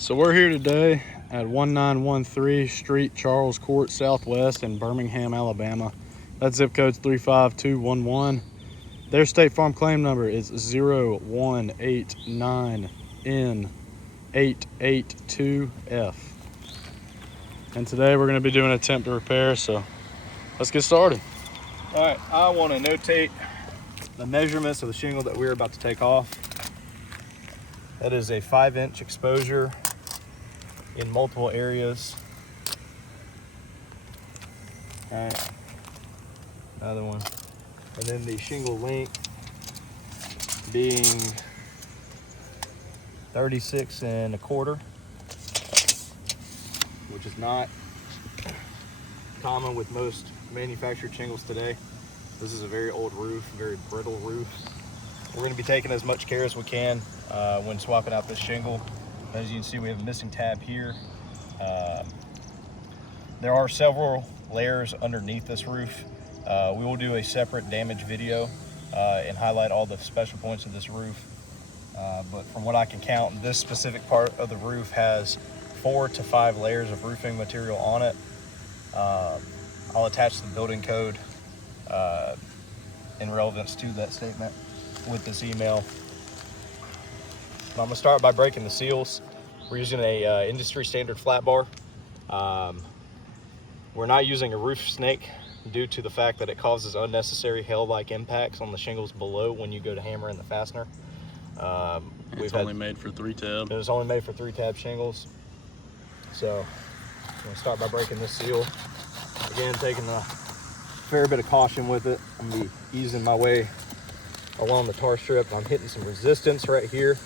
So we're here today at 1913 Street, Charles Court Southwest in Birmingham, Alabama. That zip code's 35211. Their State Farm claim number is 0189N882F. And today we're going to be doing an attempt to repair, so let's get started. All right, I want to notate the measurements of the shingle that we're about to take off. That is a 5-inch exposure in multiple areas. All right, another one. And then the shingle length being 36 1/4, which is not common with most manufactured shingles today. This is a very old roof, very brittle roof. We're going to be taking as much care as we can when swapping out this shingle. As you can see, we have a missing tab here. There are several layers underneath this roof. We will do a separate damage video and highlight all the special points of this roof. But from what I can count, this specific part of the roof has 4 to 5 layers of roofing material on it. I'll attach the building code in relevance to that statement with this email. I'm gonna start by breaking the seals. We're using a industry standard flat bar. We're not using a roof snake due to the fact that it causes unnecessary hail-like impacts on the shingles below when you go to hammer in the fastener. It's only made for 3-tab. It was only made for 3-tab shingles. So I'm gonna start by breaking this seal. Again, taking a fair bit of caution with it. I'm gonna be easing my way along the tar strip. I'm hitting some resistance right here.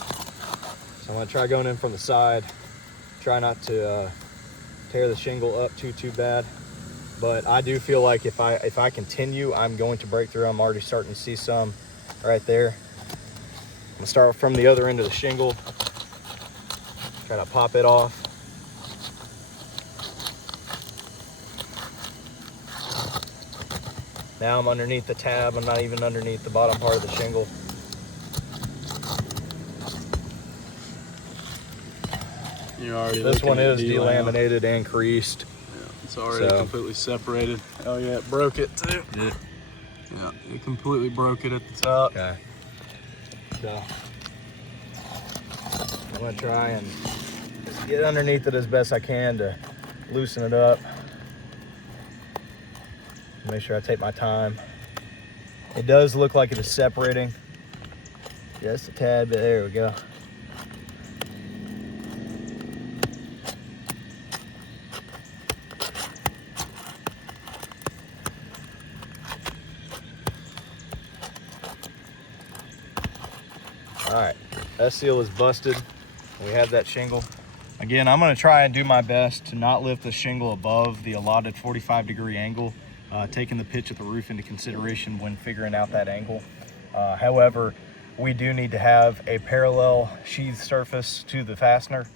So I'm gonna try going in from the side. Try not to tear the shingle up too bad. But I do feel like if I continue, I'm going to break through. I'm already starting to see some right there. I'm gonna start from the other end of the shingle. Try to pop it off. Now I'm underneath the tab. I'm not even underneath the bottom part of the shingle. You're already This looking one at is delaminated and creased. Yeah, it's already completely separated. Oh yeah, it broke it too. Yeah. Yeah, it completely broke it at the top. Okay. So I'm gonna try and just get underneath it as best I can to loosen it up. Make sure I take my time. It does look like it is separating just a tad bit. There we go. All right, that seal is busted. We have that shingle. Again, I'm gonna try and do my best to not lift the shingle above the allotted 45-degree angle, taking the pitch of the roof into consideration when figuring out that angle. However, we do need to have a parallel sheath surface to the fastener,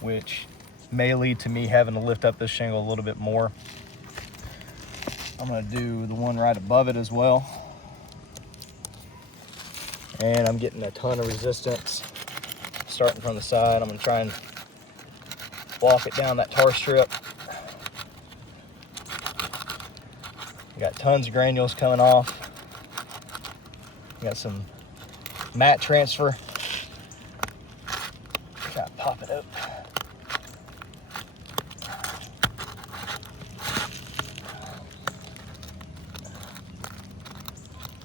which may lead to me having to lift up this shingle a little bit more. I'm gonna do the one right above it as well. And I'm getting a ton of resistance starting from the side. I'm gonna try and walk it down that tar strip. Got tons of granules coming off. Got some mat transfer. Try to pop it up.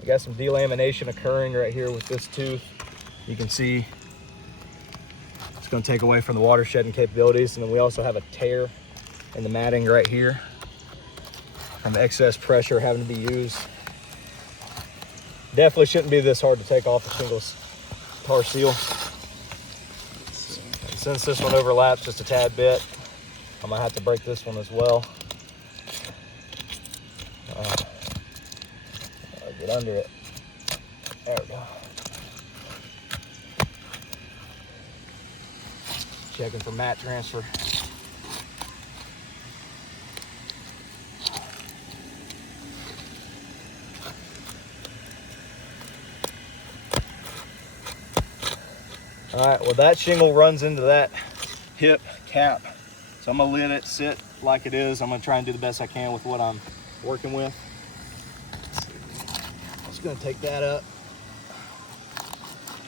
Got some delamination occurring right here with this tooth. You can see it's going to take away from the water shedding capabilities. And then we also have a tear in the matting right here from excess pressure having to be used. Definitely shouldn't be this hard to take off the shingles tar seal. And since this one overlaps just a tad bit, I'm going to have to break this one as well. Get under it. There we go. Checking for mat transfer. All right, well that shingle runs into that hip cap. So I'm gonna let it sit like it is. I'm gonna try and do the best I can with what I'm working with. I'm just gonna take that up.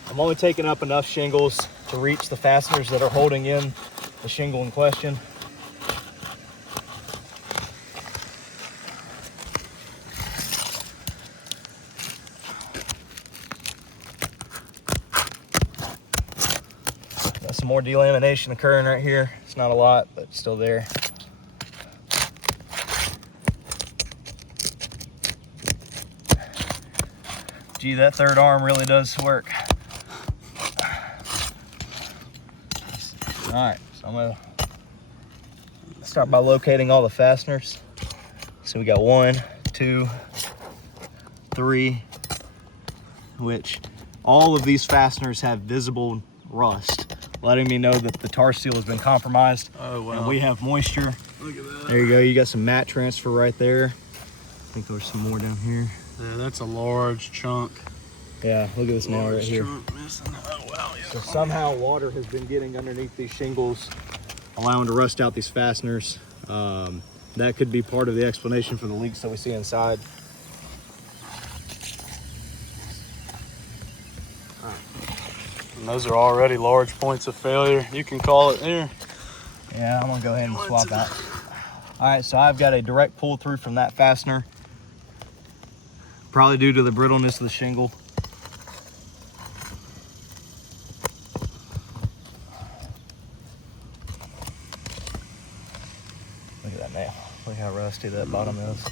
I'm only taking up enough shingles to reach the fasteners that are holding in the shingle in question. Got some more delamination occurring right here. It's not a lot, but it's still there. Gee, that third arm really does work. All right, so I'm gonna start by locating all the fasteners. So we got 1, 2, 3, which all of these fasteners have visible rust, letting me know that the tar seal has been compromised. Oh, wow. And we have moisture. Look at that. There you go, you got some mat transfer right there. I think there's some more down here. Yeah, that's a large chunk. Yeah, look at this nail right here. Chunk missing. Oh, wow. Yeah. So somehow water has been getting underneath these shingles, allowing to rust out these fasteners. That could be part of the explanation for the leaks that we see inside. And those are already large points of failure. You can call it here. Yeah, I'm gonna go ahead and swap out. All right, so I've got a direct pull through from that fastener, probably due to the brittleness of the shingle. Look at that nail. Look how rusty that bottom is.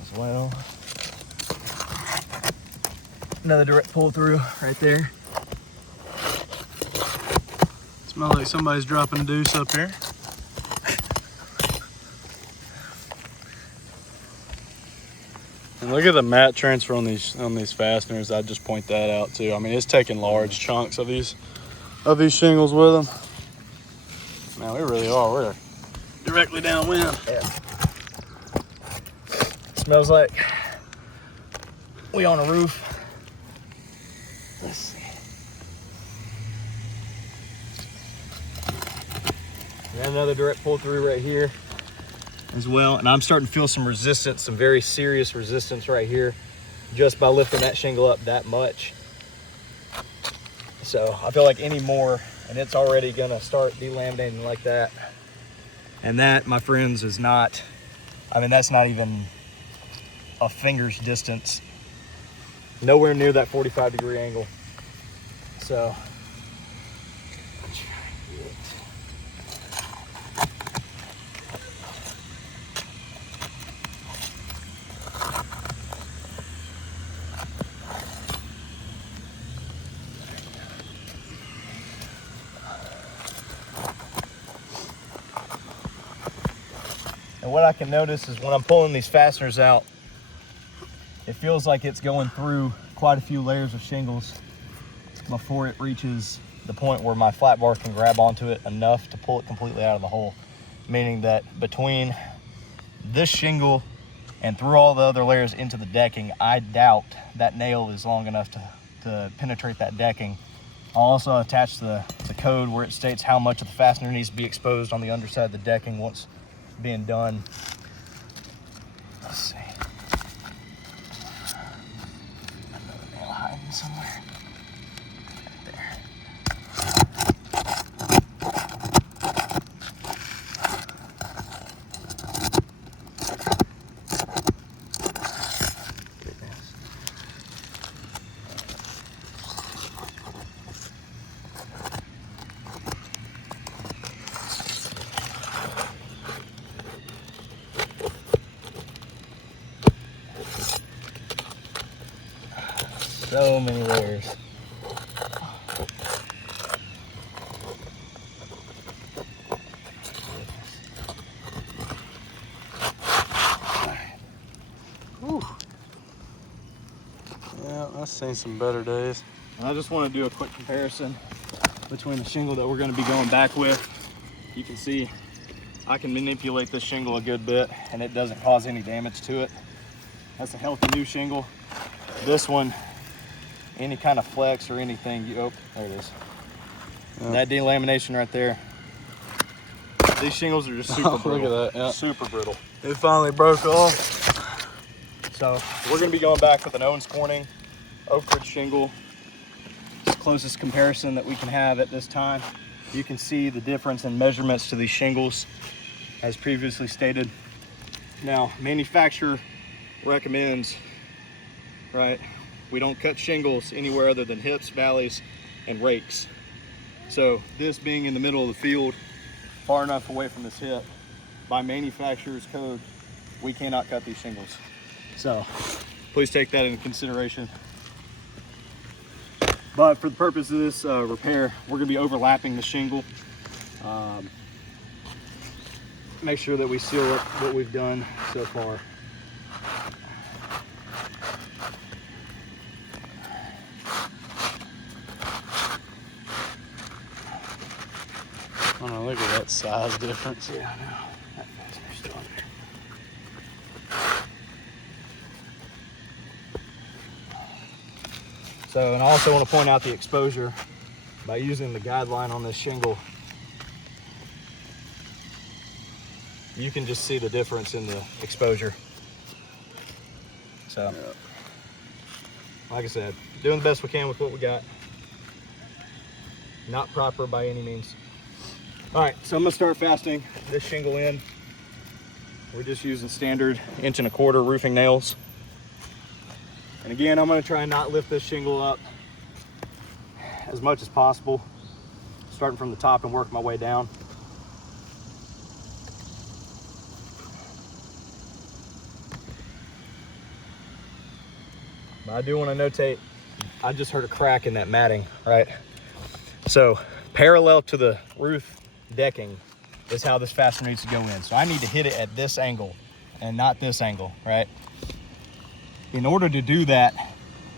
As well. Another direct pull through right there. Smells like somebody's dropping deuce up here. And look at the mat transfer on these fasteners. I'd just point that out too. I mean, it's taking large chunks of these shingles with them. Man, we really are. We're directly downwind. Yeah. Smells like we on a roof. Let's see. And another direct pull through right here as well. And I'm starting to feel some resistance, some very serious resistance right here, just by lifting that shingle up that much. So I feel like any more and it's already gonna start delaminating like that. And that, my friends, is not, I mean, that's not even a finger's distance. Nowhere near that 45-degree angle. So, and what I can notice is when I'm pulling these fasteners out, it feels like it's going through quite a few layers of shingles before it reaches the point where my flat bar can grab onto it enough to pull it completely out of the hole. Meaning that between this shingle and through all the other layers into the decking, I doubt that nail is long enough to penetrate that decking. I'll also attach the code where it states how much of the fastener needs to be exposed on the underside of the decking once being done. Let's see. Another nail hiding somewhere. Right there. Goodness. So many layers. Whew. Yeah, I've seen some better days. I just want to do a quick comparison between the shingle that we're going to be going back with. You can see I can manipulate this shingle a good bit and it doesn't cause any damage to it. That's a healthy new shingle. This one, any kind of flex or anything, oh, there it is. Yeah. That delamination right there. These shingles are just super brittle. Look at that, yeah. Super brittle. It finally broke off. So we're gonna be going back with an Owens Corning Oak Ridge shingle. It's the closest comparison that we can have at this time. You can see the difference in measurements to these shingles as previously stated. Now, manufacturer recommends, right, we don't cut shingles anywhere other than hips, valleys, and rakes. So this being in the middle of the field, far enough away from this hip, by manufacturer's code, we cannot cut these shingles. So please take that into consideration. But for the purpose of this repair, we're gonna be overlapping the shingle. Make sure that we seal up what we've done so far. I don't know, look at that size difference. Yeah, I know. That fastener's still in there. So, and I also want to point out the exposure by using the guideline on this shingle. You can just see the difference in the exposure. So, like I said, doing the best we can with what we got. Not proper by any means. All right, so I'm gonna start fastening this shingle in. We're just using standard 1.25" roofing nails. And again, I'm gonna try and not lift this shingle up as much as possible, starting from the top and working my way down. But I do want to notate, I just heard a crack in that matting, right? So parallel to the roof decking is how this fastener needs to go in. So I need to hit it at this angle and not this angle, right? In order to do that,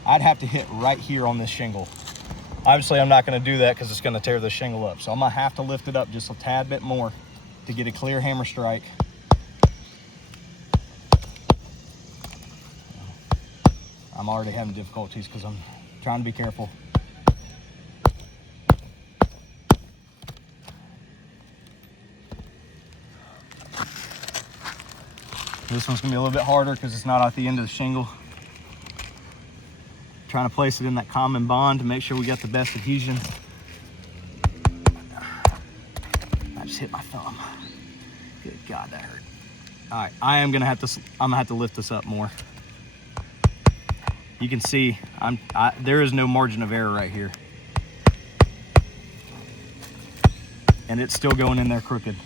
I'd have to hit right here on this shingle. Obviously, I'm not going to do that because it's going to tear the shingle up. So I'm going to have to lift it up just a tad bit more to get a clear hammer strike. I'm already having difficulties because I'm trying to be careful. This one's gonna be a little bit harder because it's not at the end of the shingle. Trying to place it in that common bond to make sure we got the best adhesion. I just hit my thumb. Good God, that hurt. All right, I'm gonna have to lift this up more. You can see there is no margin of error right here. And it's still going in there crooked.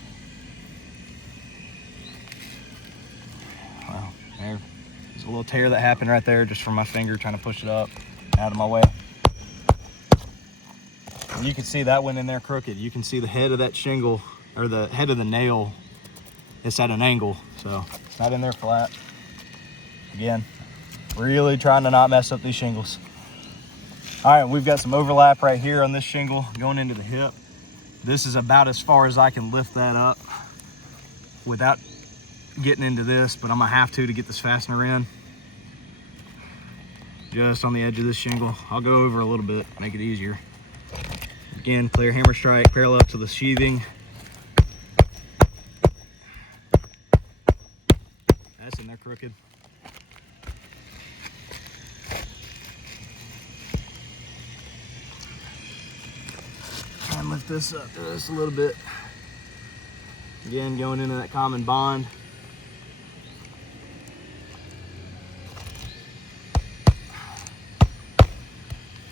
Well, there's a little tear that happened right there just from my finger trying to push it up out of my way. And you can see that went in there crooked. You can see the head of that shingle, or the head of the nail, it's at an angle, so it's not in there flat. Again, really trying to not mess up these shingles. All right, we've got some overlap right here on this shingle going into the hip. This is about as far as I can lift that up without getting into this, but I'm gonna have to get this fastener in. Just on the edge of this shingle. I'll go over a little bit, make it easier. Again, clear hammer strike, parallel to the sheathing. That's in there crooked. Try and lift this up just a little bit. Again, going into that common bond.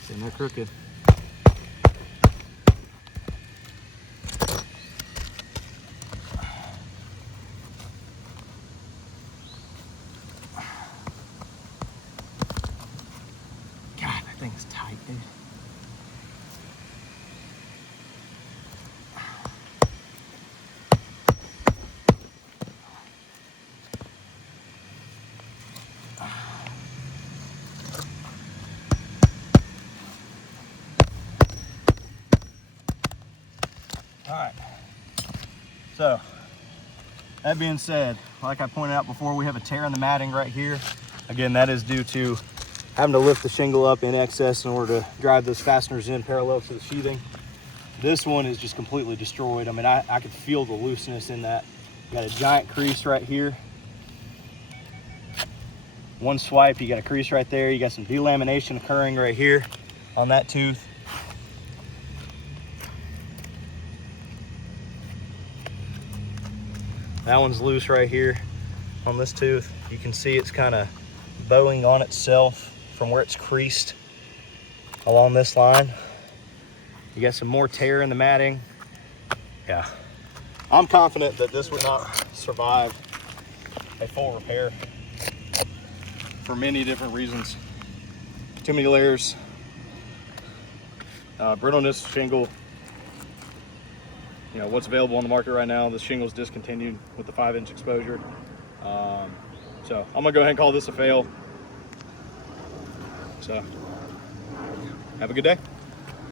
It's in there crooked. God, that thing's tight, dude. All right, so that being said, like I pointed out before, we have a tear in the matting right here. Again, that is due to having to lift the shingle up in excess in order to drive those fasteners in parallel to the sheathing. This one is just completely destroyed. I mean, I could feel the looseness in that. Got a giant crease right here. One swipe, you got a crease right there. You got some delamination occurring right here on that tooth. That one's loose right here on this tooth. You can see it's kind of bowing on itself from where it's creased along this line. You got some more tear in the matting. Yeah, I'm confident that this would not survive a full repair for many different reasons. Too many layers, brittleness shingle. You know, what's available on the market right now, the shingle's discontinued with the 5-inch exposure. So I'm gonna go ahead and call this a fail. So have a good day.